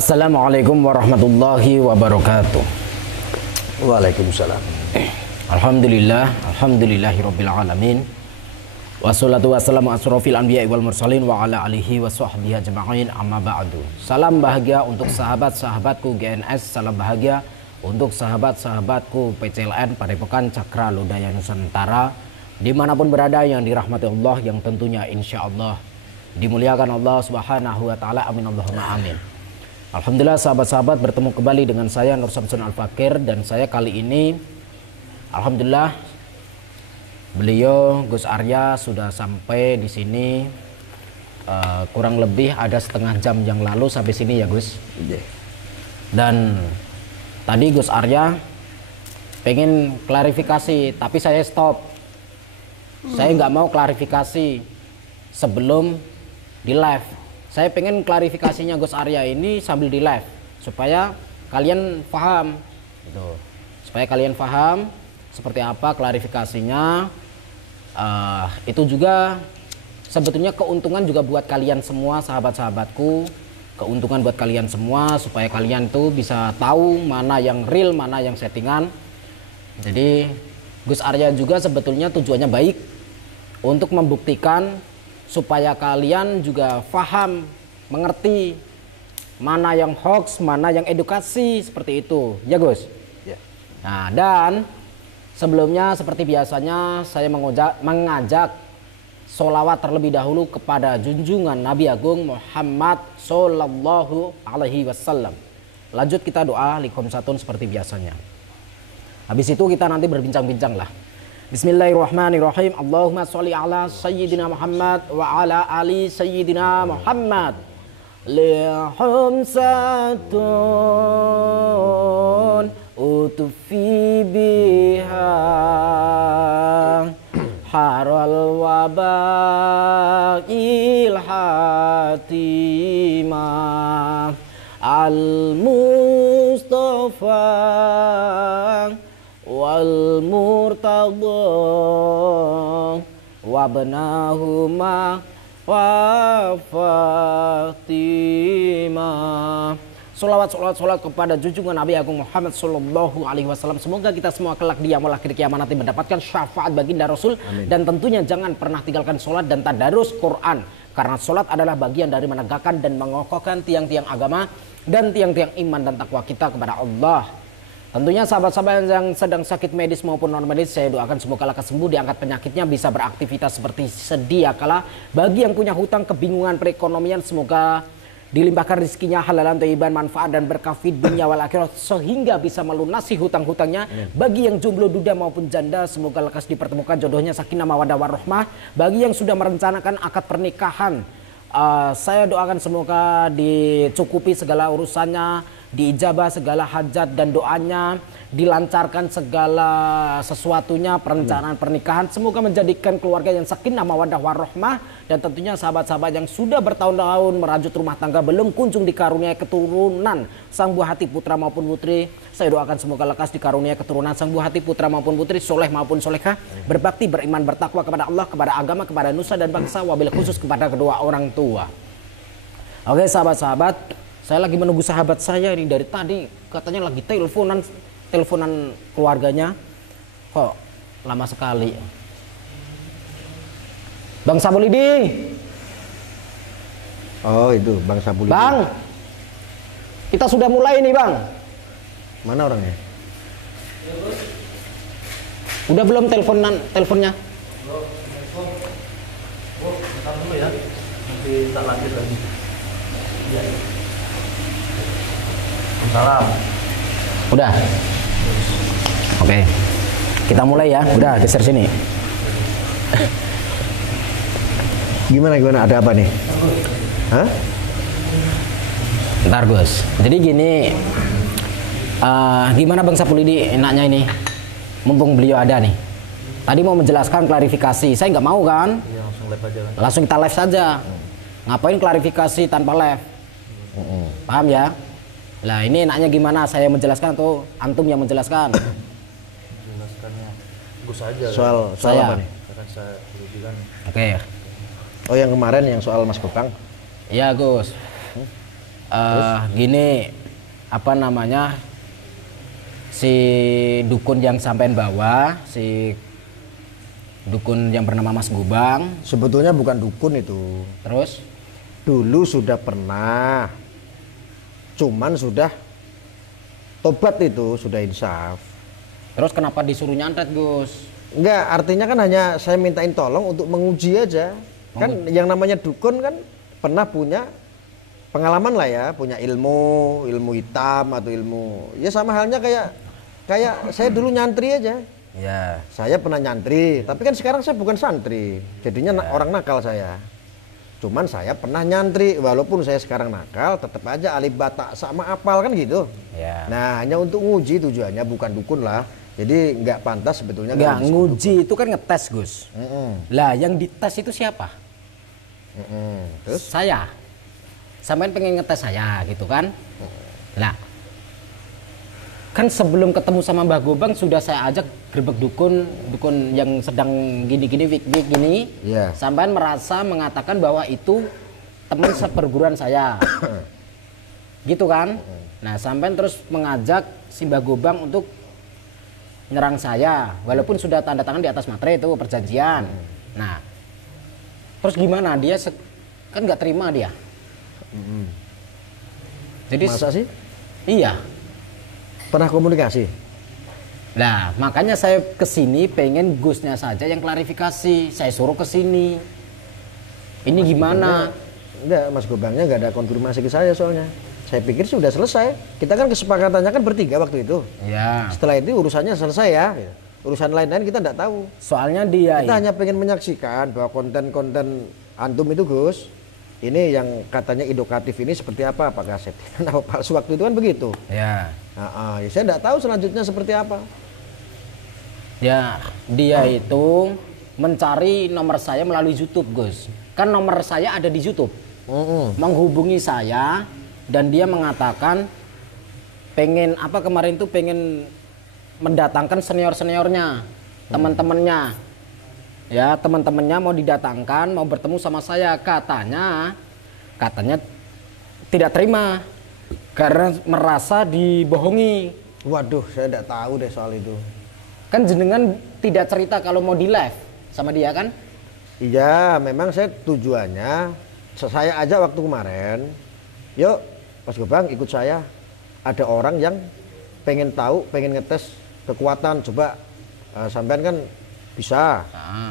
Assalamualaikum warahmatullahi wabarakatuh. Waalaikumsalam. Alhamdulillahirabbil alamin. Wassalatu wassalamu asrofil anbiya'i wal mursalin wa ala alihi wa sahbihi ajma'in, amma ba'du. Salam bahagia untuk sahabat-sahabatku GNS, salam bahagia untuk sahabat-sahabatku PCLN Padepokan Cakra Lodaya Nusantara, dimanapun berada, yang dirahmati Allah, yang tentunya insya Allah dimuliakan Allah subhanahu wa ta'ala. Amin Allahumma amin. Alhamdulillah sahabat-sahabat, bertemu kembali dengan saya Nur Samsun Al-Fakir, dan saya kali ini alhamdulillah beliau Gus Arya sudah sampai di sini, kurang lebih ada setengah jam yang lalu sampai sini ya Gus. Dan tadi Gus Arya pengen klarifikasi, tapi saya stop. Saya nggak mau klarifikasi sebelum di live. Saya pengen klarifikasinya Gus Arya ini sambil di live supaya kalian paham gitu. Supaya kalian paham seperti apa klarifikasinya. Itu juga sebetulnya keuntungan juga buat kalian semua sahabat-sahabatku. Keuntungan buat kalian semua supaya kalian tuh bisa tahu mana yang real, mana yang settingan. Jadi Gus Arya juga sebetulnya tujuannya baik untuk membuktikan supaya kalian juga paham, mengerti mana yang hoax, mana yang edukasi, seperti itu ya Gus ya. Nah, dan sebelumnya seperti biasanya saya mengajak sholawat terlebih dahulu kepada junjungan Nabi Agung Muhammad Sallallahu Alaihi Wasallam. Lanjut kita doa likum satun seperti biasanya. Habis itu kita nanti berbincang-bincang lah. Bismillahirrahmanirrahim. Allahumma sholli ala sayyidina Muhammad wa ala ali sayyidina Muhammad. Lihum satun utufi biha haral wabail hatimah al mustafa wal murtadha wabnahuma wa Fatimah. Salawat kepada junjungan Nabi Agung Muhammad Sallallahu Alaihi Wasallam. Semoga kita semua kelak di yaumul akhir kiamat nanti mendapatkan syafaat baginda Rasul. Amin. Dan tentunya jangan pernah tinggalkan sholat dan tadarus Quran, karena sholat adalah bagian dari menegakkan dan mengokohkan tiang-tiang agama dan tiang-tiang iman dan takwa kita kepada Allah. Tentunya sahabat-sahabat yang sedang sakit medis maupun non medis, saya doakan semoga lekas sembuh, diangkat penyakitnya, bisa beraktivitas seperti sedia kala. Bagi yang punya hutang, kebingungan perekonomian, semoga dilimpahkan rezekinya halalan thayyiban, manfaat dan berkah fid dunya wal akhirat sehingga bisa melunasi hutang-hutangnya. Bagi yang jomblo duda maupun janda, semoga lekas dipertemukan jodohnya, sakinah mawaddah warahmah. Bagi yang sudah merencanakan akad pernikahan, saya doakan semoga dicukupi segala urusannya, diijabah segala hajat dan doanya, dilancarkan segala sesuatunya, perencanaan pernikahan. Semoga menjadikan keluarga yang sakinah mawaddah warahmah. Dan tentunya sahabat-sahabat yang sudah bertahun-tahun merajut rumah tangga belum kunjung dikaruniai keturunan sang buah hati putra maupun putri, saya doakan semoga lekas dikaruniai keturunan sang buah hati putra maupun putri, soleh maupun solehah, berbakti, beriman, bertakwa kepada Allah, kepada agama, kepada nusa dan bangsa, wabil khusus kepada kedua orang tua. Oke sahabat-sahabat, saya lagi menunggu sahabat saya ini dari tadi, katanya lagi teleponan keluarganya, kok lama sekali. Bang Sabulidi. Oh itu Bang Sabulidi. Bang, kita sudah mulai nih Bang. Mana orangnya? Udah belum teleponnya? Bentar dulu ya, nanti tak lanjut lagi. Iya. Salam. Udah. Oke. Kita mulai ya. Udah geser sini. Gimana ada apa nih? Hah? Bentar Gus. Jadi gini, gimana Bang Sapulidi enaknya ini? Mumpung beliau ada nih. Tadi mau menjelaskan klarifikasi. Saya nggak mau kan? Iya, langsung live aja kan. Langsung kita live saja. Ngapain klarifikasi tanpa live? Paham ya? Lah ini enaknya gimana? Saya menjelaskan atau antum yang menjelaskan? Jelaskannya Gus aja. Soal saya. apa nih? Kan saya bilang. Oke. Oh yang kemarin yang soal Mas Bepang. Iya Gus. Gini, apa namanya, si dukun yang sampean bawa, si dukun yang bernama Mas Gubang. Sebetulnya bukan dukun itu. Terus Dulu sudah pernah, cuman sudah tobat itu, sudah insaf. terus kenapa disuruh nyantet, Gus? Enggak, artinya kan hanya saya mintain tolong untuk menguji aja. Kan yang namanya dukun kan pernah punya pengalaman lah ya, punya ilmu hitam atau ilmu. Ya sama halnya kayak saya dulu nyantri aja. Ya. Saya pernah nyantri, tapi kan sekarang saya bukan santri. Jadinya orang nakal saya. Cuman saya pernah nyantri, walaupun saya sekarang nakal, tetap aja alif bata sama apal kan gitu. Ya. Nah, hanya untuk nguji tujuannya, bukan dukun lah. Jadi nggak pantas sebetulnya. Nggak, nguji itu kan ngetes, Gus. Lah, yang dites itu siapa? Terus? Saya. Sampean pengen ngetes saya gitu kan? Nah, kan sebelum ketemu sama Mbah Gobang sudah saya ajak gerbek dukun yang sedang gini-gini wik-wik gini. Iya. Sampean merasa mengatakan bahwa itu teman seperguruan saya. Gitu kan? Nah, sampean terus mengajak si Mbah Gobang untuk nyerang saya walaupun sudah tanda tangan di atas materai itu perjanjian. Nah, terus gimana dia kan nggak terima dia. Jadi Masa sih? Iya. Pernah komunikasi? Nah, makanya saya kesini pengen Gusnya saja yang klarifikasi. Saya suruh kesini. Ini gimana? Enggak, Mas Gobangnya nggak ada konfirmasi ke saya soalnya. Saya pikir sudah selesai. Kita kan kesepakatannya kan bertiga waktu itu. Ya. Setelah itu urusannya selesai ya. Urusan lain-lain kita nggak tahu. Soalnya dia Kita hanya pengen menyaksikan bahwa konten-konten antum itu, Gus, ini yang katanya edukatif ini seperti apa, apakah settingan apa palsu, waktu itu kan begitu. Ya. Ya saya nggak tahu selanjutnya seperti apa. Ya, dia itu mencari nomor saya melalui YouTube, Gus. Kan nomor saya ada di YouTube. Menghubungi saya dan dia mengatakan pengen apa kemarin tuh pengen mendatangkan senior-seniornya, teman-temannya. Ya, teman-temannya mau didatangkan, mau bertemu sama saya, katanya tidak terima karena merasa dibohongi. Waduh, saya tidak tahu deh soal itu. Kan jenengan tidak cerita kalau mau di live sama dia kan? Iya, memang saya tujuannya, saya aja waktu kemarin, yuk Mas Gobang ikut saya. Ada orang yang pengen tahu, pengen ngetes kekuatan, coba sampean kan bisa,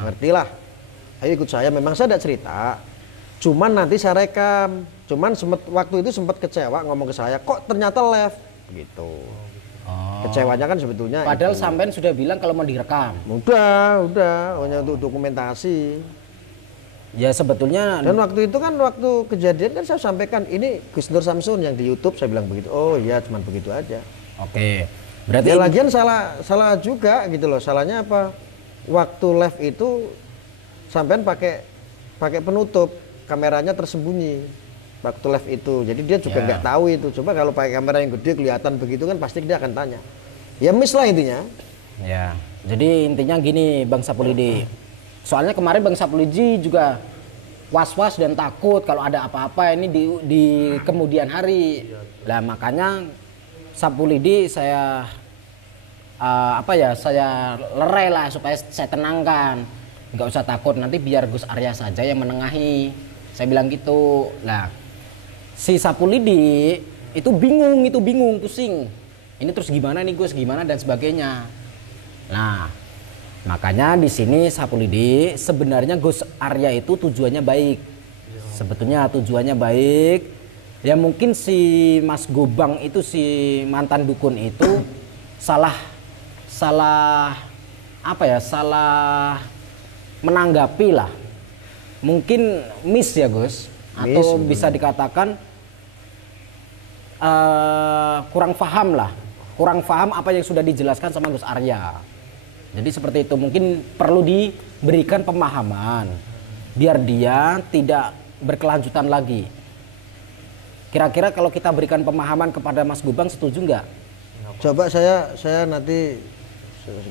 ngerti lah. Ayo ikut saya, memang saya tidak cerita. Cuman nanti saya rekam. Cuman waktu itu sempat kecewa ngomong ke saya, kok ternyata live gitu. Kecewanya kan sebetulnya padahal itu. sampean sudah bilang kalau mau direkam. Udah, hanya untuk dokumentasi. Ya sebetulnya. Dan waktu itu kan waktu kejadian kan saya sampaikan ini Gus Nur Samsun yang di YouTube, saya bilang begitu. Oh iya, cuman begitu aja. Oke. Berarti Ya lagian salah juga gitu loh. Salahnya apa? Waktu live itu sampean pakai penutup, kameranya tersembunyi waktu live itu. Jadi dia juga nggak tahu itu. Coba kalau pakai kamera yang gede kelihatan begitu kan pasti dia akan tanya. Ya miss lah intinya. Ya. Jadi intinya gini Bang Sapulidi. Soalnya kemarin Bang Sapulidi juga was-was dan takut kalau ada apa-apa ini di kemudian hari. Lah makanya Sapulidi saya saya lerai lah supaya saya tenangkan. Nggak usah takut, nanti biar Gus Arya saja yang menengahi. Saya bilang gitu. Nah, si Sapulidi itu bingung, pusing. Ini terus gimana nih Gus, gimana dan sebagainya. Nah, makanya di sini Sapulidi sebenarnya Gus Arya itu tujuannya baik. Sebetulnya tujuannya baik. Ya mungkin si Mas Gobang itu, si mantan dukun itu salah menanggapi lah. Mungkin miss ya Gus, atau bisa dikatakan kurang paham apa yang sudah dijelaskan sama Gus Arya. Jadi seperti itu, mungkin perlu diberikan pemahaman biar dia tidak berkelanjutan lagi. Kira-kira kalau kita berikan pemahaman kepada Mas Gobang setuju nggak? Coba saya nanti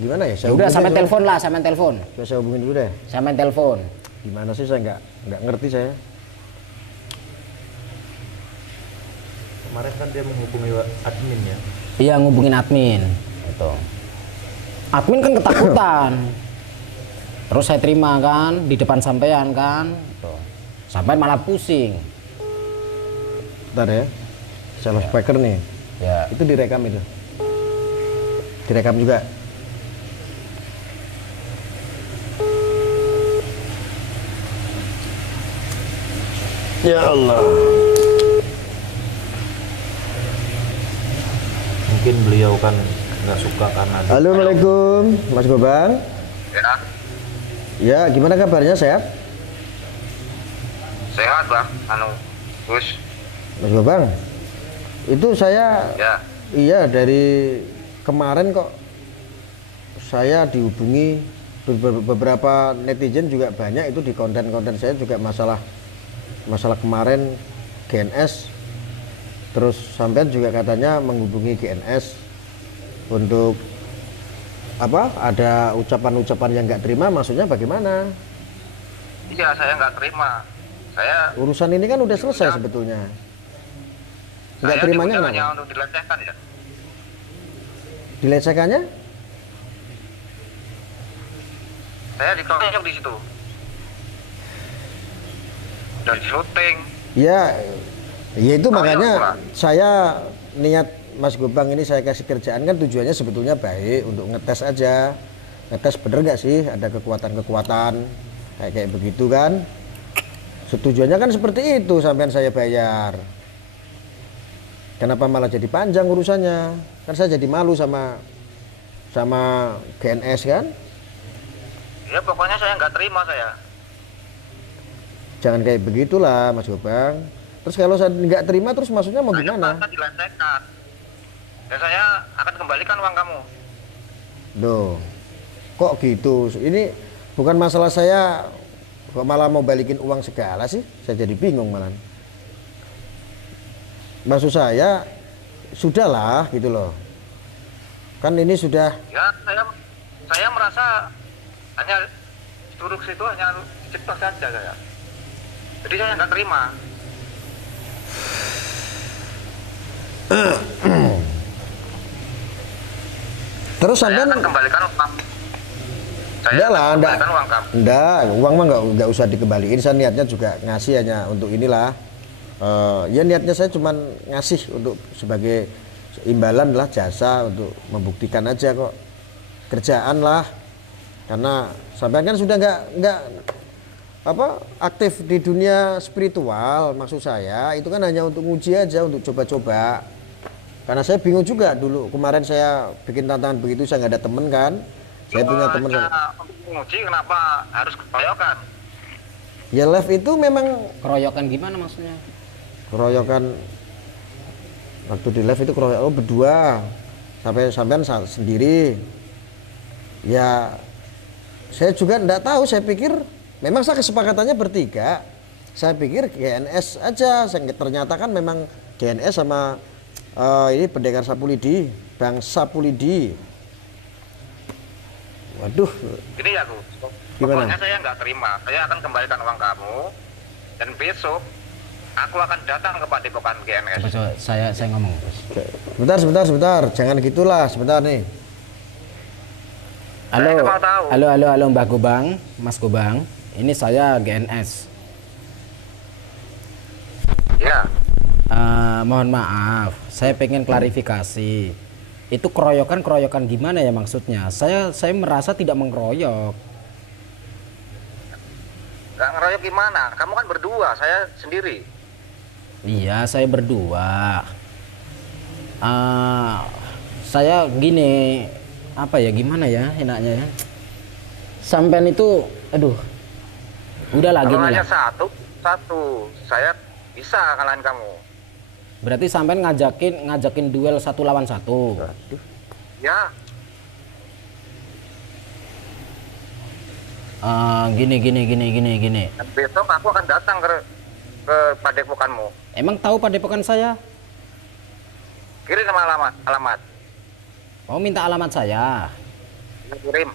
gimana ya? Udah sampai telepon lah, sampai telepon. Saya hubungin dulu deh. Sampai telepon. Gimana sih, saya nggak ngerti saya. kemarin kan dia menghubungi admin ya. Iya, ngubungin admin. Itu. Admin kan ketakutan. Terus saya terima kan di depan sampean kan. Gitu. Sampai malah pusing. Bentar ya. Saya speaker nih. Ya. Itu direkam itu. Direkam juga. Ya Allah. Mungkin beliau kan nggak suka karena Halo, Assalamualaikum, Mas Gobang. Ya, Ya, gimana kabarnya? Sehat? sehat bang. Gus. Mas Gobang, itu saya Ya, iya dari kemarin kok saya dihubungi beberapa netizen juga banyak itu di konten-konten saya juga masalah kemarin GNS, terus sampean juga katanya menghubungi GNS untuk apa, ada ucapan-ucapan yang nggak terima, maksudnya bagaimana? iya saya nggak terima. Saya Urusan ini kan udah selesai sebetulnya. Nggak saya terimanya diundang hanya kenapa? untuk dilecehkan ya. Dilecehkannya? Saya dikeroyok di situ. Dari syuting. Ya, ya itu Oh, makanya iya, Pak. saya niat Mas Gobang ini saya kasih kerjaan kan tujuannya sebetulnya baik untuk ngetes aja, ngetes bener nggak sih ada kekuatan-kekuatan kayak begitu kan? Tujuannya kan seperti itu, sampean saya bayar. Kenapa malah jadi panjang urusannya? Kan saya jadi malu sama GNS kan? Ya pokoknya saya nggak terima saya. Jangan kayak begitulah Mas Gobang. Terus kalau saya nggak terima terus maksudnya mau Saya gimana? merasa dilecehkan. Dan saya akan kembalikan uang kamu. Loh, kok gitu? Ini bukan masalah saya kok malah mau balikin uang segala sih? Saya jadi bingung malah. Maksud saya, sudahlah gitu loh. Kan ini sudah, Ya saya merasa hanya instruksi itu hanya dicipta saja saya. Jadi saya nggak terima. terus Saya sampean akan kembalikan uang kamu. Saya enggak akan lah, enggak. kembalikan uang kamu. Enggak, uang mah enggak usah dikembaliin. Saya niatnya juga ngasih hanya untuk inilah. Ya niatnya saya cuman ngasih untuk sebagai imbalan lah, jasa untuk membuktikan aja kok, kerjaan lah. Karena sampean kan sudah enggak apa aktif di dunia spiritual, maksud saya itu kan hanya untuk uji aja, untuk coba-coba. Karena saya bingung juga dulu kemarin saya bikin tantangan begitu, saya nggak ada temen kan, saya punya temen. Untuk menguji kenapa harus keroyokan? Ya live itu memang Keroyokan gimana maksudnya? keroyokan, waktu di live itu keroyokan berdua, sampean sendiri. Ya saya juga enggak tahu, saya pikir memang saya kesepakatannya bertiga. Saya pikir GNS aja, ternyata kan memang GNS sama ini Pendekar Sapulidi, Bang Sapulidi. Waduh, Gini ya Gus, Gimana? pokoknya saya nggak terima. Saya akan kembalikan uang kamu dan besok aku akan datang ke Padepokan GNS. Coba saya ngomong. sebentar, jangan gitulah, sebentar nih. Halo, Saya mau tahu. halo Mbak Gobang, Mas Gobang. Ini saya GNS. Ya, Mohon maaf, saya pengen klarifikasi. Itu keroyokan gimana ya maksudnya? Saya merasa tidak mengeroyok. nggak ngeroyok gimana? Kamu kan berdua, saya sendiri. Iya, saya berdua. Saya gini, apa ya, gimana ya enaknya ya? Sampean itu, aduh, udahlah Kalau gini hanya lah. satu, saya bisa kalahin kamu. Berarti sampean ngajakin duel 1 lawan 1. Ya, Gini. dan besok aku akan datang ke Padepokanmu. Emang tahu padepokan saya? Kirim sama alamat. Mau minta alamat saya. Kirim.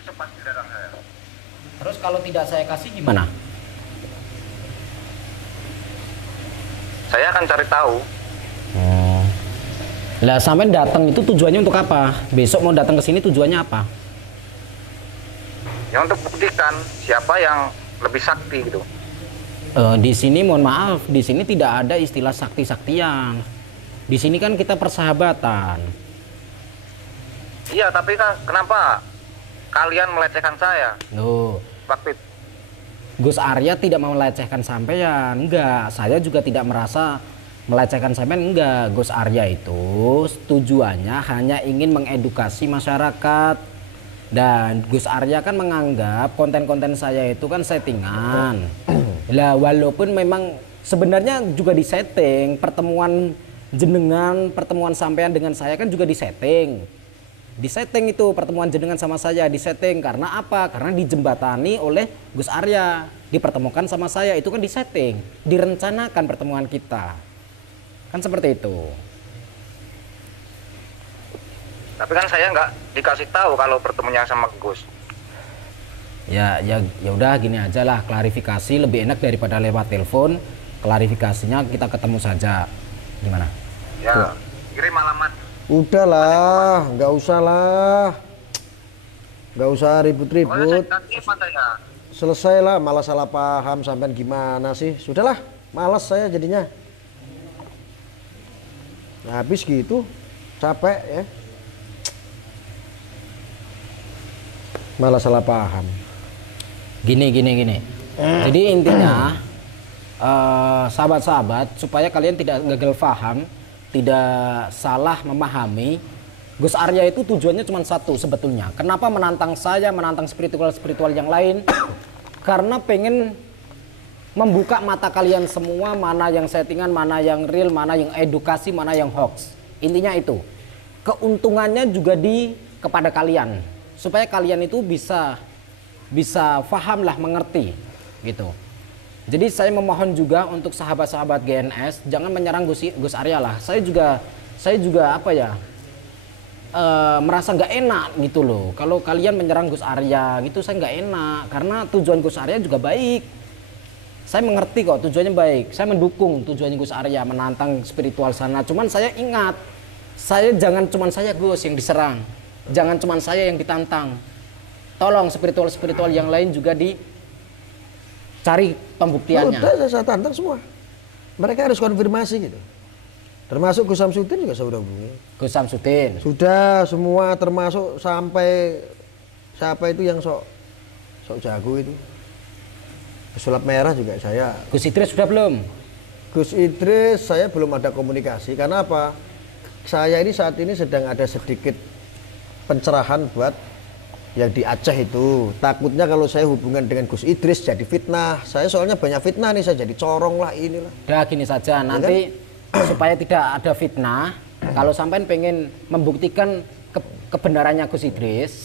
Besok pasti datang saya. Terus kalau tidak saya kasih gimana? saya akan cari tahu. Lah sampai datang itu tujuannya untuk apa? Besok mau datang ke sini tujuannya apa? Ya untuk buktikan siapa yang lebih sakti gitu. Di sini mohon maaf, di sini tidak ada istilah sakti-saktian. Di sini kan kita persahabatan. Iya, tapi kan kenapa kalian melecehkan saya? Loh, Waktu itu. Gus Arya tidak mau melecehkan sampean, enggak. Saya juga tidak merasa melecehkan sampean, enggak. Gus Arya itu tujuannya hanya ingin mengedukasi masyarakat. Dan Gus Arya kan menganggap konten-konten saya itu kan settingan. Lah walaupun memang sebenarnya juga disetting, pertemuan jenengan, pertemuan sampean dengan saya kan juga disetting. Disetting itu pertemuan jenengan sama saya disetting karena apa? Karena dijembatani oleh Gus Arya, dipertemukan sama saya itu kan disetting, direncanakan pertemuan kita. Kan seperti itu. Tapi kan saya nggak dikasih tahu kalau pertemuannya sama Gus. Ya udah gini aja lah, klarifikasi lebih enak daripada lewat telepon. Klarifikasinya kita ketemu saja. Gimana? Ya, kirim alamat. Udahlah, nggak usah lah. Nggak usah ribut-ribut. Selesai lah, malah salah paham sampean gimana sih? Sudahlah, malas saya jadinya. Nah, habis gitu, capek ya. Malah salah paham. Gini. Jadi intinya sahabat-sahabat supaya kalian tidak gagal paham, tidak salah memahami. Gus Arya itu tujuannya cuma satu sebetulnya. Kenapa menantang saya, menantang spiritual yang lain? Karena pengen membuka mata kalian semua, mana yang settingan, mana yang real, mana yang edukasi, mana yang hoax. Intinya itu. Keuntungannya juga kepada kalian. Supaya kalian itu bisa paham lah, mengerti gitu. Jadi saya memohon juga untuk sahabat-sahabat GNS jangan menyerang Gus Arya lah. Saya juga apa ya, merasa nggak enak gitu loh. Kalau kalian menyerang Gus Arya gitu saya nggak enak karena tujuan Gus Arya juga baik. Saya mengerti kok tujuannya baik. Saya mendukung tujuannya Gus Arya menantang spiritual sana. Cuman saya ingat, jangan cuman saya Gus yang diserang. Jangan cuma saya yang ditantang. Tolong spiritual yang lain juga dicari pembuktiannya. Udah saya tantang semua. Mereka harus konfirmasi gitu. Termasuk Gus Samsudin juga saya udah hubungi. Gus Samsudin. Sudah semua, termasuk sampai siapa itu yang sok jago itu. Sulap merah juga saya. Gus Idris sudah belum? Gus Idris saya belum ada komunikasi. Karena apa? Saya ini saat ini sedang ada sedikit pencerahan buat yang di Aceh itu. Takutnya kalau saya hubungan dengan Gus Idris jadi fitnah. Saya soalnya banyak fitnah nih, saya jadi corong lah inilah. Udah gini saja, nanti kan? Supaya tidak ada fitnah, kalau sampai pengen membuktikan kebenarannya Gus Idris,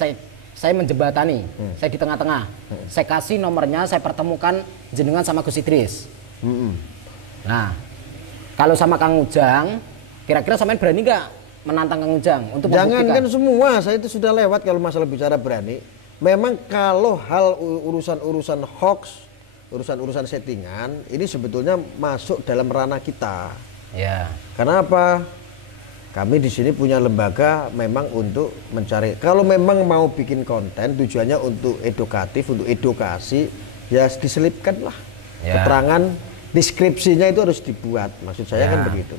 saya menjembatani, saya di tengah-tengah. Saya kasih nomornya, saya pertemukan jenengan sama Gus Idris. Nah, kalau sama Kang Ujang, kira-kira sampean berani nggak menantang Kang Ujang untuk membuktikan? Jangan kan semua, saya itu sudah lewat kalau masalah bicara berani. Memang kalau hal urusan hoax, urusan settingan, ini sebetulnya masuk dalam ranah kita. Ya. Karena apa? Kami di sini punya lembaga memang untuk mencari. Kalau memang mau bikin konten, tujuannya untuk edukatif, untuk edukasi, ya diselipkan lah. Ya. Keterangan deskripsinya itu harus dibuat. Maksud saya kan begitu.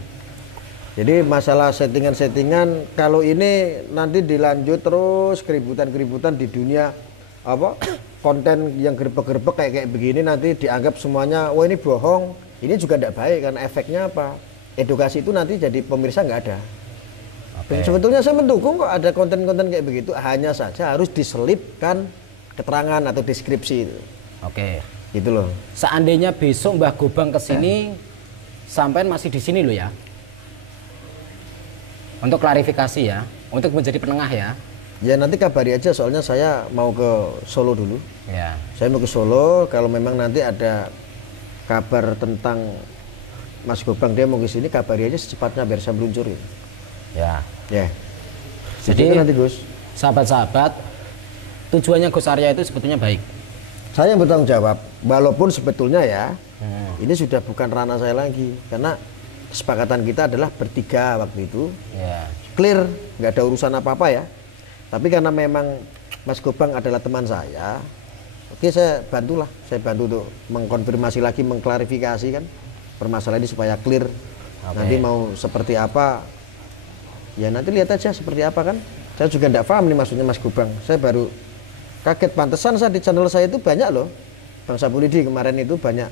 Jadi masalah settingan-settingan, kalau ini nanti dilanjut terus keributan-keributan di dunia apa konten yang gerbek-gerbek kayak begini nanti dianggap semuanya wah ini bohong. Ini juga tidak baik karena efeknya apa? Edukasi itu nanti jadi pemirsa nggak ada. Dan sebetulnya saya mendukung kok ada konten-konten kayak begitu, hanya saja harus diselipkan keterangan atau deskripsi itu. Oke. Gitu loh. Seandainya besok Mbah Gobang kesini, sampean masih di sini loh ya. Untuk klarifikasi ya, untuk menjadi penengah ya. Ya nanti kabari aja, soalnya saya mau ke Solo dulu. Ya. Saya mau ke Solo, kalau memang nanti ada kabar tentang Mas Gobang dia mau ke sini, kabari aja secepatnya biar saya meluncur gitu. Ya. Ya. Jadi nanti Gus, sahabat-sahabat, tujuannya Gus Arya itu sebetulnya baik. saya yang bertanggung jawab, walaupun sebetulnya ya ini sudah bukan ranah saya lagi, karena kesepakatan kita adalah bertiga waktu itu. Ya. Clear, nggak ada urusan apa-apa ya. Tapi karena memang Mas Gobang adalah teman saya, oke saya bantu untuk mengkonfirmasi lagi, mengklarifikasi kan permasalahan ini supaya clear. Nanti mau seperti apa, ya nanti lihat aja seperti apa kan. Saya juga nggak paham nih maksudnya Mas Gobang. Saya baru kaget, pantesan saya di channel saya itu banyak loh. Bang Sapulidi kemarin itu banyak.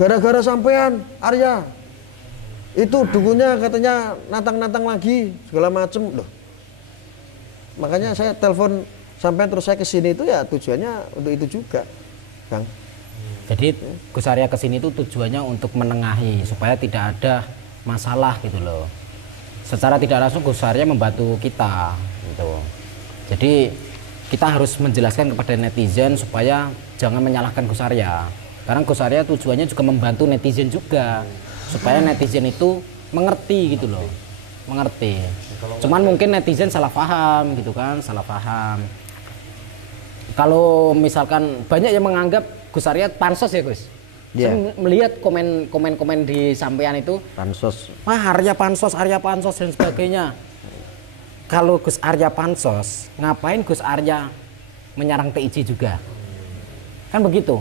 Gara-gara sampean, Arya. Itu dukunnya katanya nantang-nantang lagi, segala macem loh. Makanya saya telepon sampean terus saya kesini itu ya tujuannya untuk itu juga, Bang. Jadi Gus Arya kesini itu tujuannya untuk menengahi supaya tidak ada masalah gitu loh. Secara tidak langsung Gus Arya membantu kita gitu. Jadi kita harus menjelaskan kepada netizen supaya jangan menyalahkan Gus Arya. Karena Gus Arya tujuannya juga membantu netizen juga supaya netizen itu mengerti gitu loh. Mengerti. Cuman mungkin netizen salah paham gitu kan, salah paham. Kalau misalkan banyak yang menganggap Gus Arya pansos ya Gus. Yeah. Saya melihat komen di sampean itu Pansos. wah Arya pansos dan sebagainya. Kalau Gus Arya pansos, ngapain Gus Arya menyerang TIJ juga? Kan begitu.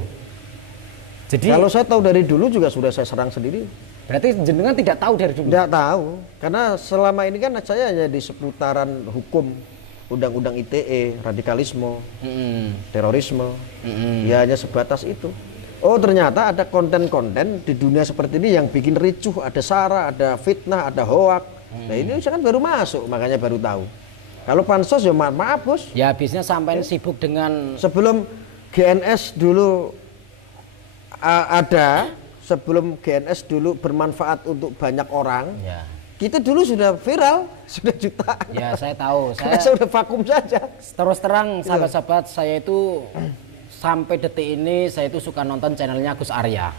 Jadi Kalau saya tahu dari dulu juga sudah saya serang sendiri. berarti jenengan tidak tahu dari dulu. Tidak tahu, karena selama ini kan saya hanya di seputaran hukum, undang-undang ITE, radikalisme, terorisme, ya hanya sebatas itu. Oh ternyata ada konten-konten di dunia seperti ini yang bikin ricuh, ada sara, ada fitnah, ada hoak. Nah ini saya kan baru masuk, makanya baru tahu. Kalau pansos ya maaf Bos. Ya habisnya sampai sibuk dengan Sebelum GNS dulu ada, sebelum GNS dulu bermanfaat untuk banyak orang, ya. kita dulu sudah viral, sudah jutaan. Ya saya tahu. Karena Saya sudah vakum saja. terus terang sahabat-sahabat saya itu sampai detik ini saya itu suka nonton channelnya Gus Arya.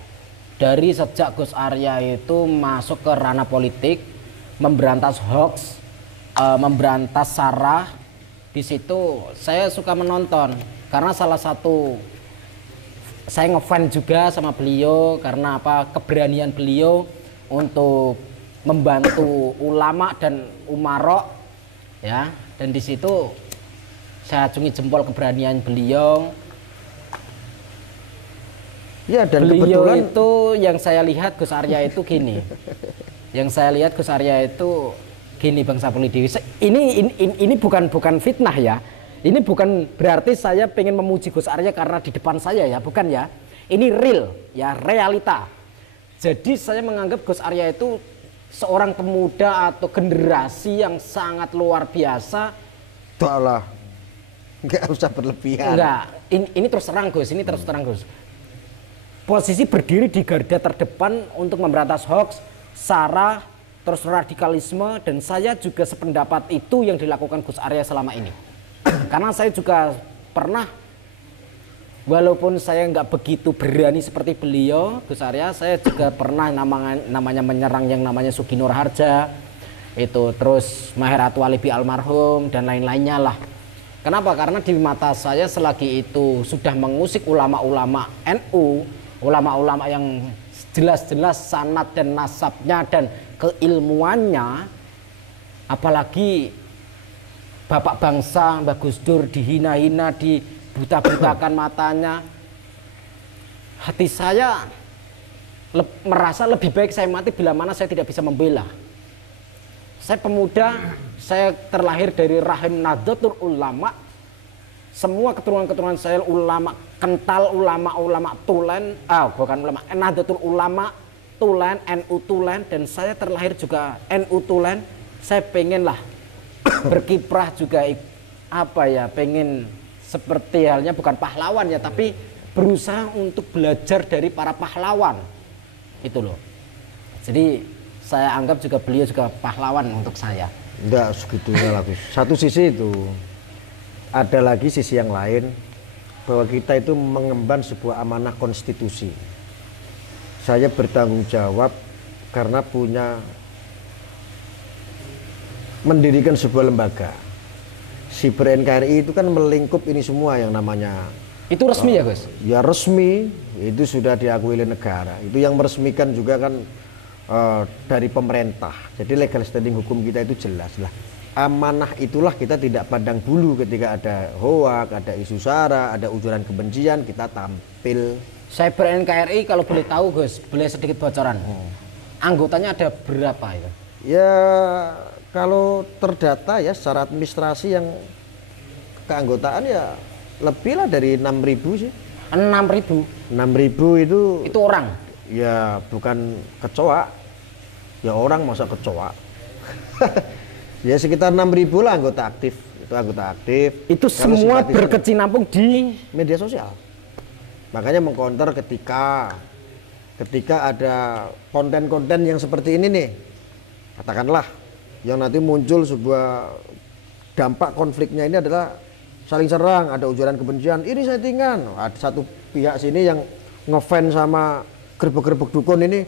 Dari sejak Gus Arya itu masuk ke ranah politik, memberantas hoax, memberantas sara, di situ saya suka menonton karena salah satu saya ngefans juga sama beliau karena apa keberanian beliau untuk membantu ulama dan umarok ya, dan di situ saya acungi jempol keberanian beliau. Ya dan Beliau kebetulan itu yang saya lihat Gus Arya itu gini. Yang saya lihat Gus Arya itu gini Bang Sapulidi. Ini bukan fitnah ya. Ini bukan berarti saya pengen memuji Gus Arya karena di depan saya ya, bukan ya. Ini real ya, realita. Jadi saya menganggap Gus Arya itu seorang pemuda atau generasi yang sangat luar biasa. Tolong, nggak usah berlebihan. Enggak, ini terus terang Gus, ini terus terang Gus. Posisi berdiri di garda terdepan untuk memberantas hoax, sara, terus radikalisme, dan saya juga sependapat itu yang dilakukan Gus Arya selama ini. Karena saya juga pernah, walaupun saya nggak begitu berani seperti beliau, Gus Arya, saya juga pernah namanya menyerang yang namanya Sugi Nur Harja, itu terus Maher Atualibi almarhum dan lain-lainnya lah. Kenapa? Karena di mata saya selagi itu sudah mengusik ulama-ulama NU, ulama-ulama yang jelas-jelas sanad dan nasabnya dan keilmuannya, apalagi Bapak bangsa Mbah Gus Dur dihina-hina, dibuta-butakan matanya, hati saya merasa lebih baik saya mati bila mana saya tidak bisa membela. Saya pemuda, saya terlahir dari rahim Nahdlatul Ulama. Semua keturunan-keturunan saya ulama kental, ulama tulen, bukan ulama, Nahdlatul Ulama tulen, NU tulen, dan saya terlahir juga NU tulen. Saya pengen lah berkiprah juga pengen seperti halnya bukan pahlawan ya, tapi berusaha untuk belajar dari para pahlawan itu loh. Jadi saya anggap juga beliau juga pahlawan untuk saya. Enggak segitunya lah Gus. Satu sisi itu, ada lagi sisi yang lain, bahwa kita itu mengemban sebuah amanah konstitusi. Saya bertanggung jawab karena punya mendirikan sebuah lembaga. Siber NKRI itu kan melingkup ini semua yang namanya. Itu resmi ya Gus? Ya resmi, itu sudah diakui oleh negara. Itu yang meresmikan juga kan dari pemerintah. Jadi legal standing hukum kita itu jelas lah. Amanah itulah kita tidak pandang bulu ketika ada hoak, ada isu sara, ada ujaran kebencian, kita tampil. Cyber NKRI kalau boleh tahu Gus, boleh sedikit bocoran. Anggotanya ada berapa itu? Ya kalau terdata ya secara administrasi yang keanggotaan ya lebih lah dari 6.000 sih. 6.000? 6.000 itu orang? Ya bukan kecoa, ya orang masa kecoa. Ya sekitar 6.000 lah anggota aktif. Itu anggota aktif. Itu Kalau semua simpatisan berkecimpung di media sosial. Makanya mengcounter ketika ada konten-konten yang seperti ini nih, katakanlah yang nanti muncul sebuah dampak konfliknya ini adalah saling serang, ada ujaran kebencian, ini settingan. Ada satu pihak sini yang ngefans sama gerbek-gerbek dukun ini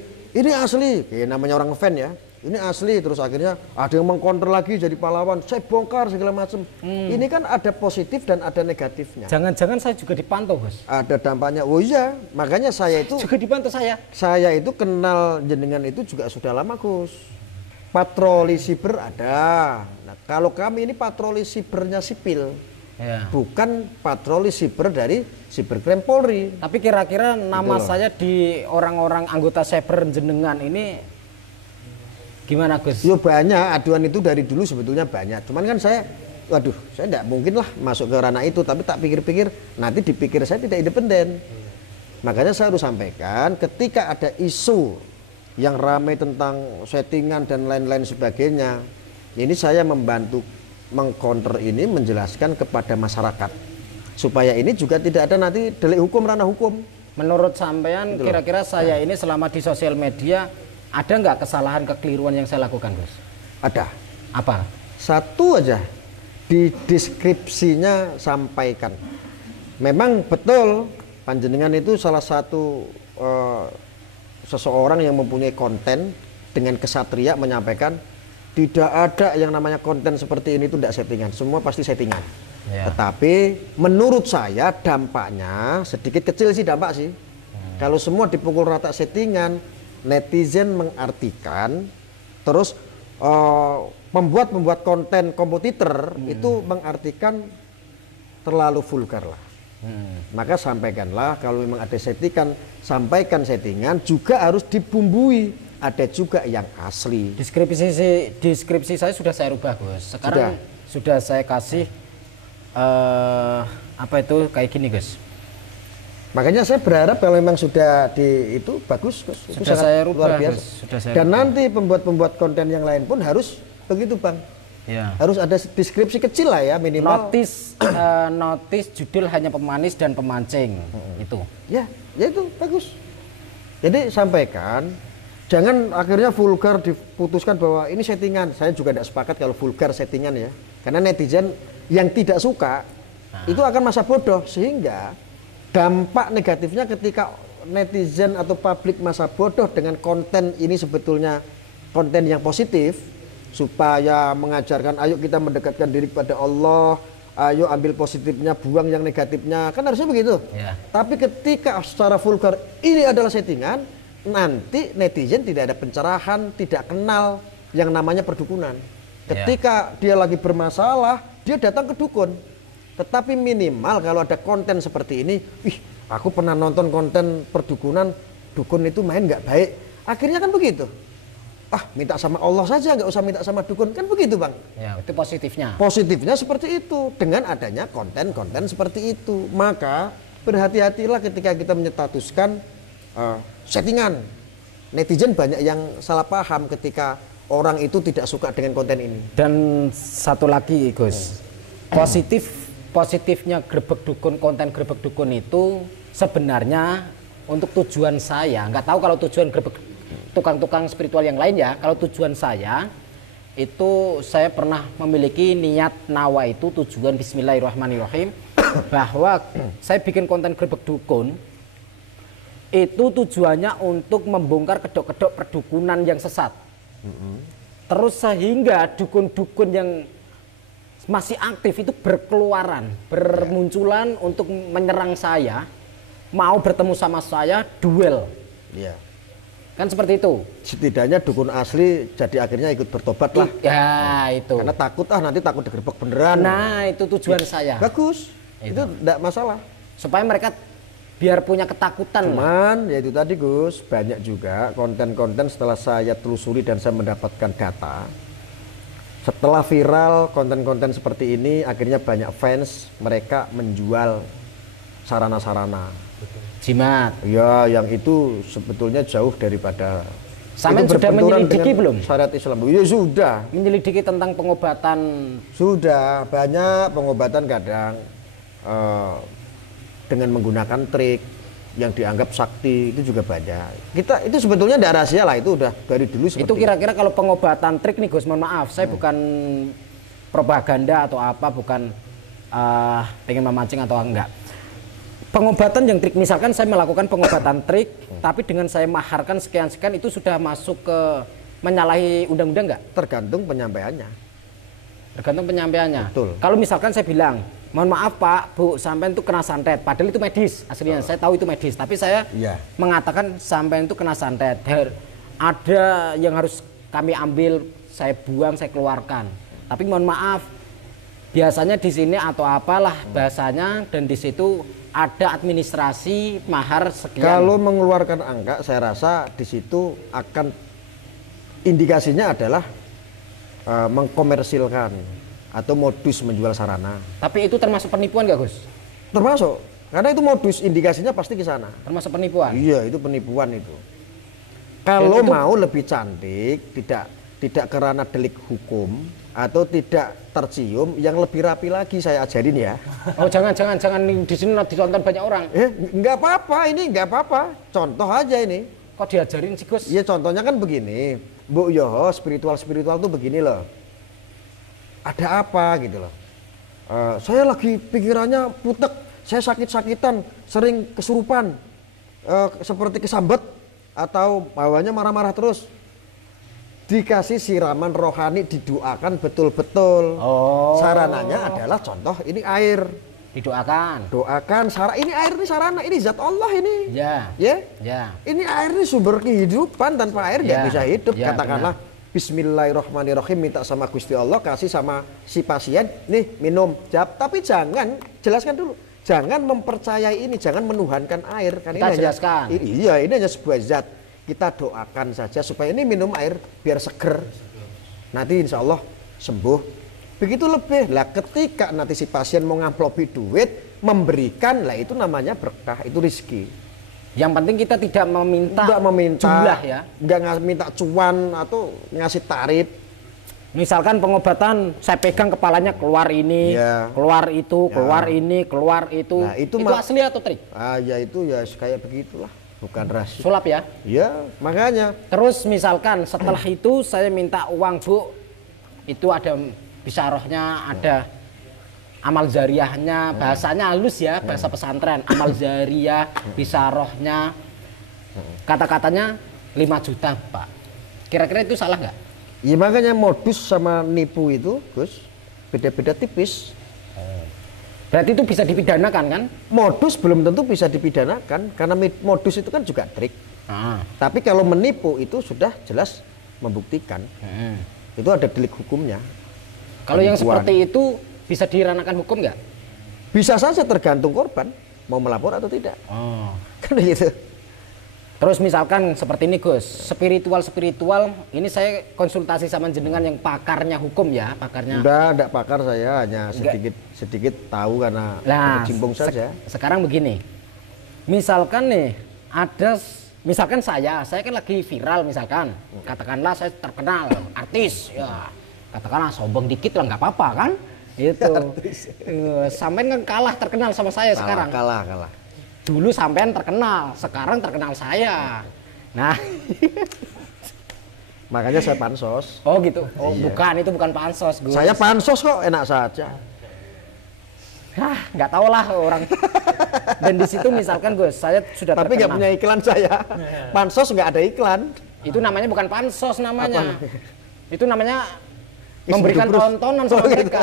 asli, kayak namanya orang ngefans ya, ini asli, terus akhirnya ada yang mengcounter lagi jadi pahlawan, saya bongkar segala macam. Ini kan ada positif dan ada negatifnya. Jangan-jangan saya juga dipantau Gus? Ada dampaknya. Oh iya, makanya saya itu juga dipantau saya. Saya itu kenal jenengan itu juga sudah lama Gus. Patroli siber ada. Nah, kalau kami ini patroli sibernya sipil. Ya. Bukan patroli siber dari Siberkrim Polri. Tapi kira-kira nama saya di orang-orang anggota cyber jenengan ini gimana Gus? Yo banyak, aduan itu dari dulu sebetulnya banyak. Cuman kan saya tidak mungkin lah masuk ke ranah itu. Tapi tak pikir-pikir, nanti dipikir saya tidak independen. Makanya saya harus sampaikan ketika ada isu yang ramai tentang settingan dan lain-lain sebagainya, ini saya membantu mengcounter ini, menjelaskan kepada masyarakat supaya ini juga tidak ada nanti delik hukum, ranah hukum. Menurut sampean kira-kira saya ini selama di sosial media ada nggak kesalahan, kekeliruan yang saya lakukan Gus? Ada. Apa? Satu aja, di deskripsinya sampaikan. Memang betul panjenengan itu salah satu seseorang yang mempunyai konten dengan kesatria menyampaikan tidak ada yang namanya konten seperti ini itu tidak settingan, semua pasti settingan. Ya. Tetapi menurut saya dampaknya sedikit kecil sih dampak sih. Kalau semua dipukul rata settingan, netizen mengartikan, terus pembuat konten kompetitor itu mengartikan terlalu vulgar lah. Maka sampaikanlah kalau memang ada settingan, sampaikan settingan, juga harus dibumbui. Ada juga yang asli. Deskripsi saya sudah saya rubah Gus. Sekarang sudah saya kasih apa itu kayak gini Gus. Makanya saya berharap kalau memang sudah itu bagus Gus. Itu sudah sangat saya rubah, luar biasa. Dan nanti pembuat konten yang lain pun harus begitu Bang. Ya. Harus ada deskripsi kecil lah ya minimal. Notis judul hanya pemanis dan pemancing itu. Ya itu bagus. Jadi sampaikan. Jangan akhirnya vulgar diputuskan bahwa ini settingan. Saya juga tidak sepakat kalau vulgar settingan ya. Karena netizen yang tidak suka itu akan masa bodoh. Sehingga dampak negatifnya ketika netizen atau publik masa bodoh dengan konten ini sebetulnya konten yang positif. Supaya mengajarkan ayo kita mendekatkan diri kepada Allah. Ayo ambil positifnya, buang yang negatifnya. Kan harusnya begitu. Ya. Tapi ketika secara vulgar ini adalah settingan, nanti netizen tidak ada pencerahan, tidak kenal yang namanya perdukunan. Ketika dia lagi bermasalah, dia datang ke dukun. Tetapi minimal kalau ada konten seperti ini, aku pernah nonton konten perdukunan, dukun itu main nggak baik. Akhirnya kan begitu. Minta sama Allah saja, nggak usah minta sama dukun, kan begitu Bang. Ya, itu positifnya. Positifnya seperti itu, dengan adanya konten-konten seperti itu. Maka berhati-hatilah ketika kita menyetatuskan settingan. Netizen banyak yang salah paham ketika orang itu tidak suka dengan konten ini. Dan satu lagi Gus, positifnya grebek dukun, konten grebek dukun itu sebenarnya untuk tujuan saya, nggak tahu kalau tujuan grebek tukang-tukang spiritual yang lain ya. Kalau tujuan saya itu, saya pernah memiliki niat nawa itu tujuan bismillahirrahmanirrahim bahwa saya bikin konten grebek dukun itu tujuannya untuk membongkar kedok-kedok perdukunan yang sesat. Terus sehingga dukun-dukun yang masih aktif itu berkeluaran, bermunculan untuk menyerang saya, mau bertemu sama saya, duel. Kan seperti itu. Setidaknya dukun asli jadi akhirnya ikut bertobat lah. Ya, itu. Karena takut nanti takut digerebek beneran. Nah, itu tujuan saya. Bagus. Itu enggak masalah. Supaya mereka biar punya ketakutan. Cuman ya itu tadi Gus, banyak juga konten-konten setelah saya telusuri dan saya mendapatkan data. Setelah viral konten-konten seperti ini, akhirnya banyak fans mereka menjual sarana-sarana. Jimat. Ya, yang itu sebetulnya jauh daripada. Sampean itu sudah berbenturan menyelidiki dengan belum? Syariat Islam. Ya sudah. Menyelidiki tentang pengobatan. Sudah banyak pengobatan kadang dengan menggunakan trik yang dianggap sakti itu juga banyak. Kita itu sebetulnya tidak rahasia lah, itu udah dari dulu seperti Itu kira-kira kalau pengobatan trik nih Gus, mohon maaf, saya bukan propaganda atau apa, bukan pengen memancing atau enggak. Pengobatan yang trik, misalkan saya melakukan pengobatan trik, tapi dengan saya maharkan sekian-sekian, itu sudah masuk ke menyalahi undang-undang enggak? tergantung penyampaiannya. Tergantung penyampaiannya. Betul. Kalau misalkan saya bilang, mohon maaf Pak, Bu, sampean itu kena santet, padahal itu medis, aslinya saya tahu itu medis, tapi saya Iya. mengatakan sampean itu kena santet. Ada yang harus kami ambil, saya buang, saya keluarkan. Tapi mohon maaf, biasanya di sini atau apalah bahasanya, dan di situ ada administrasi mahar sekian. Kalau mengeluarkan angka, saya rasa di situ akan indikasinya adalah mengkomersilkan atau modus menjual sarana. Tapi itu termasuk penipuan nggak Gus? Termasuk, karena itu modus, indikasinya pasti ke sana. Termasuk penipuan? Iya, itu penipuan itu. Kalau itu- mau lebih cantik, tidak karena delik hukum atau tidak tercium, yang lebih rapi lagi saya ajarin ya. Oh jangan di sini ditonton banyak orang. Nggak apa-apa, ini nggak apa-apa. Contoh aja ini. Kok diajarin sih Gus? Ya contohnya kan begini, Bu Yoho, spiritual tuh begini loh. Ada apa gitu loh. Saya lagi pikirannya putek, saya sakit-sakitan, sering kesurupan, seperti kesambet atau bawahnya marah-marah terus. Dikasih siraman rohani, didoakan betul-betul. Oh. Sarananya adalah contoh ini air. Didoakan. Doakan ini air ini sarana, ini zat Allah ini. Ya. Ya. Ya. Ini air ini sumber kehidupan, tanpa air nggak Ya. bisa hidup. Ya, Katakanlah Bismillahirrahmanirrahim, minta sama Gusti Allah, kasih sama si pasien, nih minum, jawab. Tapi jangan, jelaskan dulu. Jangan mempercayai ini, jangan menuhankan air. Kan Kita jelaskan. Iya, ini hanya sebuah zat. Kita doakan saja supaya ini minum air biar seger. Nanti insya Allah sembuh. Begitu lebih. Lah ketika nanti si pasien mau ngamplopi duit, memberikan, lah itu namanya berkah, itu rezeki. Yang penting kita tidak meminta, Nggak meminta jumlah ya. Nggak minta cuan atau ngasih tarif. Misalkan pengobatan, saya pegang kepalanya keluar ini, Ya. keluar itu, Ya. keluar ini, keluar itu. Nah, itu itu asli atau trik? Ya itu ya kayak begitulah, bukan rahasia. Sulap ya. Ya makanya Terus misalkan setelah itu saya minta uang Bu, itu ada bisarohnya, ada amal jariahnya, bahasanya halus ya, bahasa pesantren, amal jariah, bisarohnya, kata-katanya 5 juta Pak. Kira-kira itu salah nggak? ya makanya modus sama nipu itu Gus beda-beda tipis. Berarti itu bisa dipidanakan kan? Modus belum tentu bisa dipidanakan karena modus itu kan juga trik. Ah. Tapi kalau menipu itu sudah jelas membuktikan. Itu ada delik hukumnya. Kalau yang Penipuan. seperti itu bisa diranakan hukum nggak? Bisa saja tergantung korban mau melapor atau tidak. Oh. Kan gitu. Terus misalkan seperti ini Gus, spiritual ini saya konsultasi sama jenengan yang pakarnya hukum ya, pakarnya. Udah enggak pakar, saya hanya sedikit tahu karena cimbung saja. Sekarang begini, misalkan nih ada, misalkan saya kan lagi viral misalkan, katakanlah saya terkenal artis, ya katakanlah sombong dikit lah nggak apa-apa kan, itu. Sampean kan kalah terkenal sama saya sekarang. Kalah. Dulu sampean terkenal, sekarang terkenal saya. Nah, makanya saya pansos. oh gitu. Oh Iya. bukan, itu bukan pansos Gus. Saya pansos kok, enak saja. Nggak tahu lah orang. Dan di situ misalkan Gus, saya sudah Tapi nggak terkenal. punya iklan saya. Pansos nggak ada iklan. Itu namanya bukan pansos namanya. Apa? Itu namanya Isi memberikan terus. tontonan sama Oh, gitu. mereka.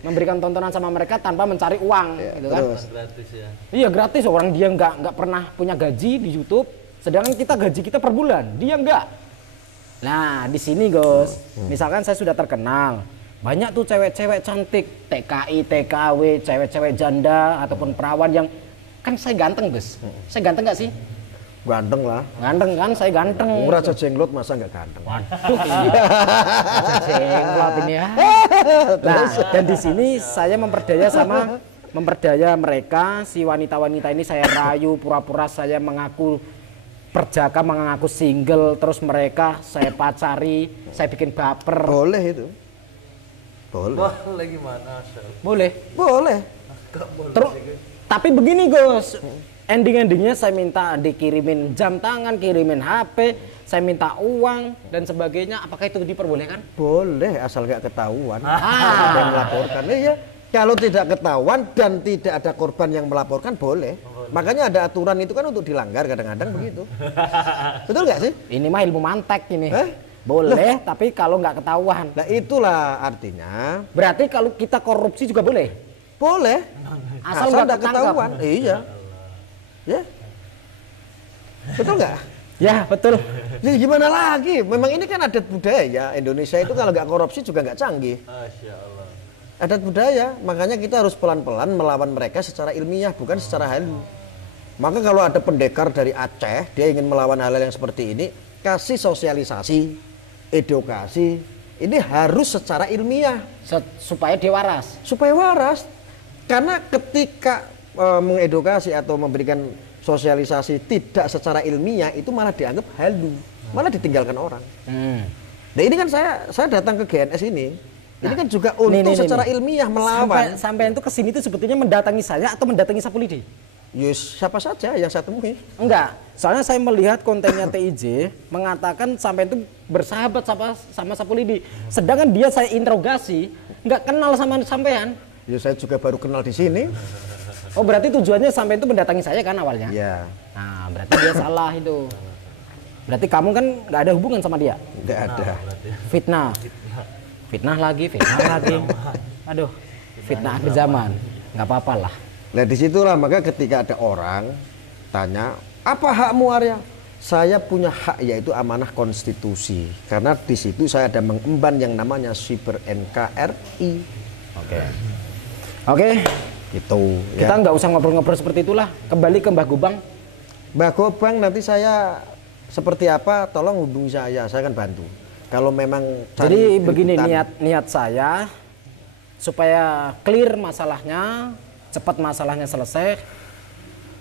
Memberikan tontonan sama mereka tanpa mencari uang gitu kan. terus. Gratis ya. Iya gratis, orang dia nggak pernah punya gaji di YouTube. Sedangkan kita gaji kita per bulan, dia enggak. Nah, di sini Gus, misalkan saya sudah terkenal, banyak tuh cewek-cewek cantik, TKI, TKW, cewek-cewek janda ataupun perawan yang kan saya ganteng Gus. Saya ganteng nggak sih? Ganteng lah. Ganteng kan, saya ganteng. Raja Jenglot masa nggak ganteng? Waduh, ini Raja Jenglot ini ya. Nah, dan di sini saya memperdaya mereka, si wanita-wanita ini saya rayu, pura-pura saya mengaku perjaka, mengaku single, terus mereka saya pacari, saya bikin baper. Boleh itu. Boleh. Boleh gimana? Boleh. Boleh. Terus, tapi begini Gus, ending-endingnya saya minta dikirimin jam tangan, kirimin HP, saya minta uang dan sebagainya. Apakah itu diperbolehkan? Boleh, asal nggak ketahuan. Ada yang melaporkan. Iya, kalau tidak ketahuan dan tidak ada korban yang melaporkan boleh. Makanya ada aturan itu kan untuk dilanggar kadang-kadang begitu. Betul nggak sih? Ini mah ilmu mantek ini. Boleh, tapi kalau nggak ketahuan. Nah itulah artinya. Berarti kalau kita korupsi juga boleh? Boleh. Asal nggak nggak ketahuan. Iya. Ya. Betul nggak? Ya betul. Jadi gimana lagi? Memang ini kan adat budaya. Indonesia itu kalau nggak korupsi juga nggak canggih. Masya Allah. Adat budaya. Makanya kita harus pelan-pelan melawan mereka secara ilmiah, bukan secara halu. Maka kalau ada pendekar dari Aceh, dia ingin melawan hal-hal yang seperti ini, kasih sosialisasi, edukasi. Ini harus secara ilmiah. Supaya dia waras. Supaya waras. Karena ketika mengedukasi atau memberikan sosialisasi tidak secara ilmiah itu malah dianggap halu, malah ditinggalkan orang. Nah ini kan saya datang ke GNS ini kan juga untuk secara ilmiah melawan. Sampai itu kesini itu sebetulnya mendatangi saya atau mendatangi Sapulidi? Yes, siapa saja yang saya temui. Enggak, soalnya saya melihat kontennya TIJ mengatakan sampai itu bersahabat sama Sapulidi. Sedangkan dia saya interogasi, nggak kenal sama sampean. Ya saya juga baru kenal di sini. Oh berarti tujuannya sampai itu mendatangi saya kan awalnya? Iya. Nah berarti dia salah itu. Berarti kamu kan nggak ada hubungan sama dia? Nggak ada. Fitnah. Fitnah lagi. Aduh, fitnah akhir zaman. Nggak apa-apa lah. Nah disitulah maka ketika ada orang tanya, apa hakmu Arya? Saya punya hak yaitu amanah konstitusi. Karena di situ saya ada mengemban yang namanya Siber NKRI. Oke. Gitu. Kita nggak usah ngobrol-ngobrol seperti itulah. Kembali ke Mbah Gobang. Mbah Gobang nanti saya seperti apa? Tolong hubungi saya akan bantu. Kalau memang jadi begini niat saya supaya clear masalahnya, cepat masalahnya selesai.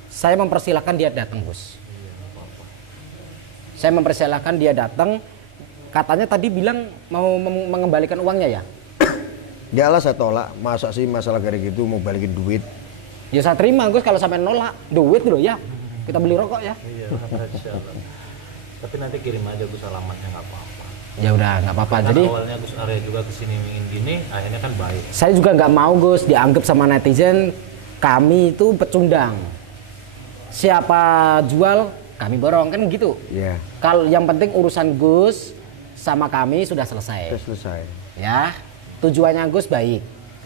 Saya mempersilahkan dia datang, Bos. Saya mempersilahkan dia datang. Katanya tadi bilang mau mengembalikan uangnya ya? Enggak lah, saya tolak. Masa sih masalah kayak gitu mau balikin duit? Ya saya terima Gus kalau sampai nolak duit loh ya. Kita beli rokok ya. Iya, tapi nanti kirim aja Gus alamatnya nggak apa-apa. Ya udah nggak apa-apa. Jadi awalnya Gus Arya juga kesini ingin gini, akhirnya kan baik. Saya juga nggak mau Gus dianggap sama netizen kami itu pecundang. Siapa jual kami borong kan gitu. Iya. Kalau yang penting urusan Gus sama kami sudah selesai. Sudah selesai. Ya. Tujuannya Gus baik,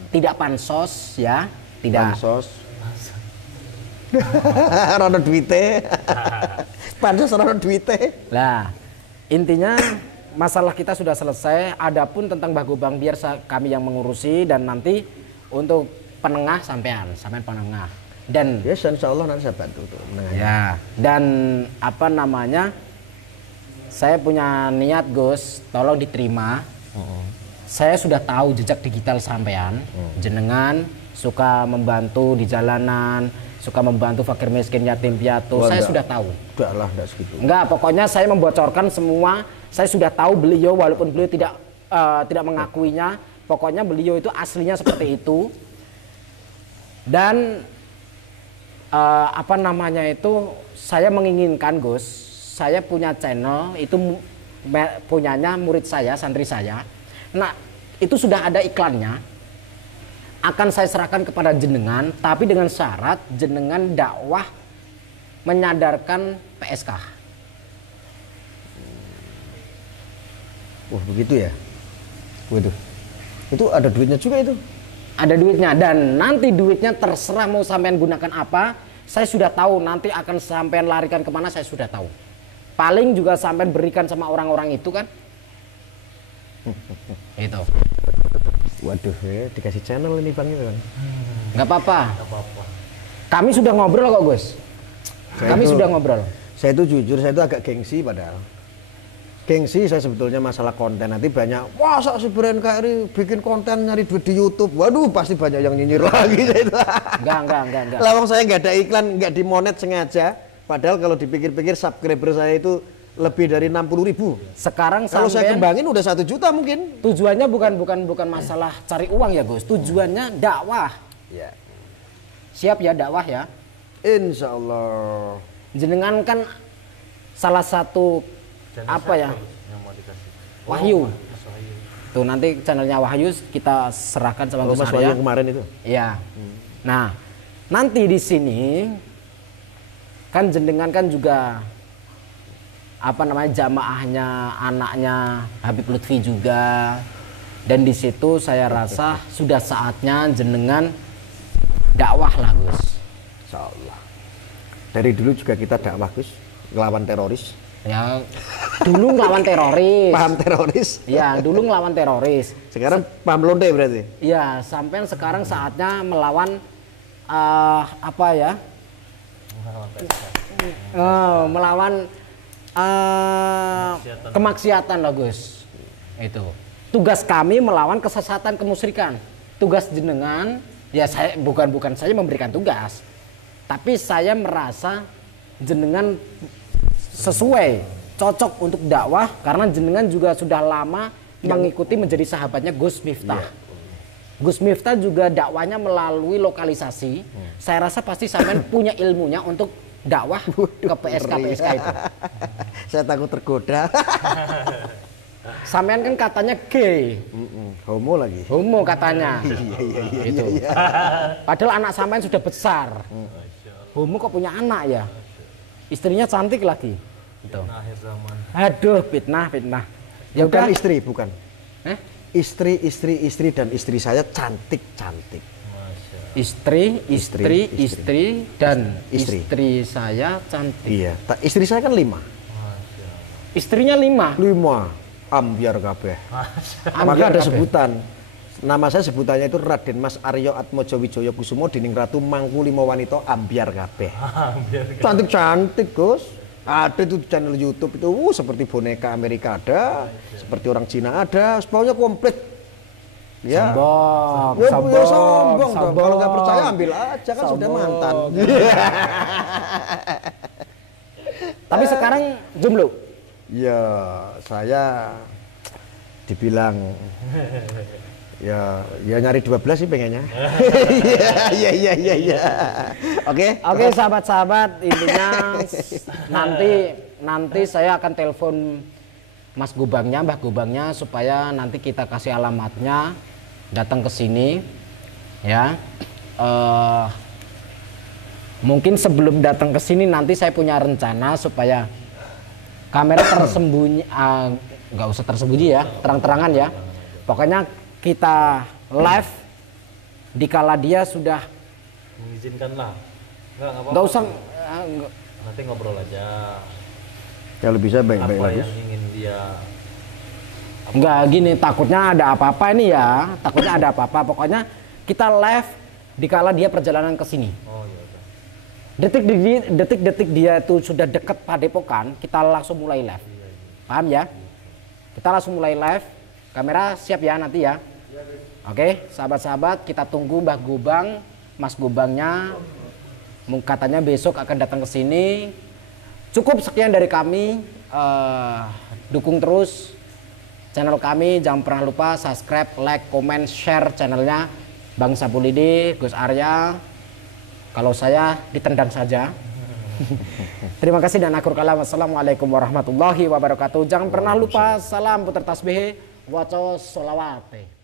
tidak pansos ya, tidak pansos. Rono duite, pansos rono duite. Lah, intinya masalah kita sudah selesai. Adapun tentang Mbah Gobang biar kami yang mengurusi dan nanti untuk penengah sampean penengah dan yes, insya Allah nanti saya bantu tuh menengahnya. Ya, dan apa namanya? Saya punya niat Gus, tolong diterima. Saya sudah tahu jejak digital sampean, jenengan suka membantu di jalanan, suka membantu fakir miskin yatim piatu. Saya sudah tahu. Enggak lah, enggak segitu. Enggak, pokoknya saya membocorkan semua. Saya sudah tahu beliau walaupun beliau tidak mengakuinya. Pokoknya beliau itu aslinya seperti itu. Dan apa namanya itu saya menginginkan Gus, saya punya channel itu punyanya murid saya, santri saya. Nah, itu sudah ada iklannya. Akan saya serahkan kepada jenengan, tapi dengan syarat jenengan dakwah menyadarkan PSK. Wah, begitu ya? Waduh. Itu ada duitnya juga itu? Ada duitnya dan nanti duitnya terserah mau sampean gunakan apa. Saya sudah tahu nanti akan sampean larikan kemana, saya sudah tahu. Paling juga sampean berikan sama orang-orang itu kan. Itu. Waduh, ya, dikasih channel ini Bang itu kan. Nggak apa-apa. Nggak apa-apa. Kami sudah ngobrol kok Gus. Kami sudah ngobrol. Saya itu jujur, saya itu agak gengsi padahal. Gengsi saya sebetulnya masalah konten. Nanti banyak, wah sok si Brand KRI bikin konten nyari duit di YouTube. Waduh, pasti banyak yang nyinyir lagi saya itu. Enggak. Lawang saya nggak ada iklan, nggak dimonet sengaja. Padahal kalau dipikir-pikir subscriber saya itu lebih dari 60.000. Sekarang Kalau saya sampean kembangin udah 1 juta mungkin. tujuannya bukan masalah cari uang ya Gus. Tujuannya dakwah. Ya. Siap ya dakwah ya. Insya Allah. Jenengan kan salah satu Channel apa ya? Yang mau dikasih? Wahyu. Mas Wahyu. Tuh nanti channelnya Wahyu kita serahkan sama Oh, Gus Mas Wahyu Arya. yang kemarin itu. Iya. Nah, nanti di sini kan jenengan kan juga apa namanya jamaahnya anaknya Habib Lutfi juga. Dan di situ saya rasa sudah saatnya jenengan dakwah lah Gus. Insya Allah. Dari dulu juga kita dakwah Gus, ngelawan teroris. Ya, dulu ngelawan teroris. Paham teroris? Ya, dulu ngelawan teroris. Sekarang paham lonte berarti? Ya, sampai sekarang saatnya melawan apa ya? Melawan kemaksiatan lah Gus. Itu. Tugas kami melawan kesesatan kemusyrikan. Tugas jenengan, ya saya bukan saya memberikan tugas. Tapi saya merasa jenengan sesuai, cocok untuk dakwah karena jenengan juga sudah lama mengikuti menjadi sahabatnya Gus Miftah. Gus Miftah juga dakwanya melalui lokalisasi. Saya rasa pasti sampean punya ilmunya untuk dakwah ke PSK itu. Saya takut tergoda. Sampean kan katanya gay, Homo lagi. homo katanya. Iya. Gitu. Padahal anak sampean sudah besar. Homo kok punya anak ya? Istrinya cantik lagi. Gitu. Nah, akhir zaman. Aduh, fitnah. Ya Bukan udah. istri, bukan. Istri dan istri saya cantik. Istri dan Istri. istri saya cantik. Iya. Istri saya kan 5. Istrinya 5. 5. Ambiar kabeh. Maka Ambiar ada kabeh. sebutan. Nama saya sebutannya itu Raden Mas Aryo Atmojo Wijoyo Kusumo Dining Ratu Mangku Limo Wanito Ambiar kabeh. Cantik Gus. Ada itu channel YouTube itu seperti boneka Amerika ada, seperti orang Cina ada, pokoknya komplit. Ya. Sombong dong. Kalau nggak percaya ambil aja kan sudah mantan. Tapi sekarang jomblo. Ya, saya dibilang ya nyari 12 sih pengennya. Iya. Oke, Sahabat-sahabat, intinya nanti saya akan telepon Mas Gubangnya, Mbah Gubangnya supaya nanti kita kasih alamatnya, datang ke sini ya. Mungkin sebelum datang ke sini nanti saya punya rencana supaya kamera tersembunyi, nggak usah tersembunyi ya, terang-terangan ya. Pokoknya kita live dikala dia sudah Mengizinkan lah. Nggak nggak usah Nanti ngobrol aja. kalau bisa baik-baik Apa lagi. yang ingin dia nggak gini, takutnya ada apa-apa ini ya, takutnya ada apa-apa. Pokoknya kita live dikala dia perjalanan ke sini. Oh iya udah. Detik-detik dia tuh sudah dekat Padepokan, kita langsung mulai live. Paham ya? Kita langsung mulai live. Kamera siap ya nanti ya. Oke, sahabat-sahabat, kita tunggu Mbah Gubang, Mas Gubangnya. Katanya besok akan datang ke sini. Cukup sekian dari kami. Dukung terus channel kami. Jangan pernah lupa subscribe, like, comment, share channelnya Bang Sapulidi, Gus Arya. Kalau saya ditendang saja. Terima kasih dan akhir kalam. Wassalamualaikum warahmatullahi wabarakatuh. Jangan pernah lupa salam putar tasbih, waco solawate.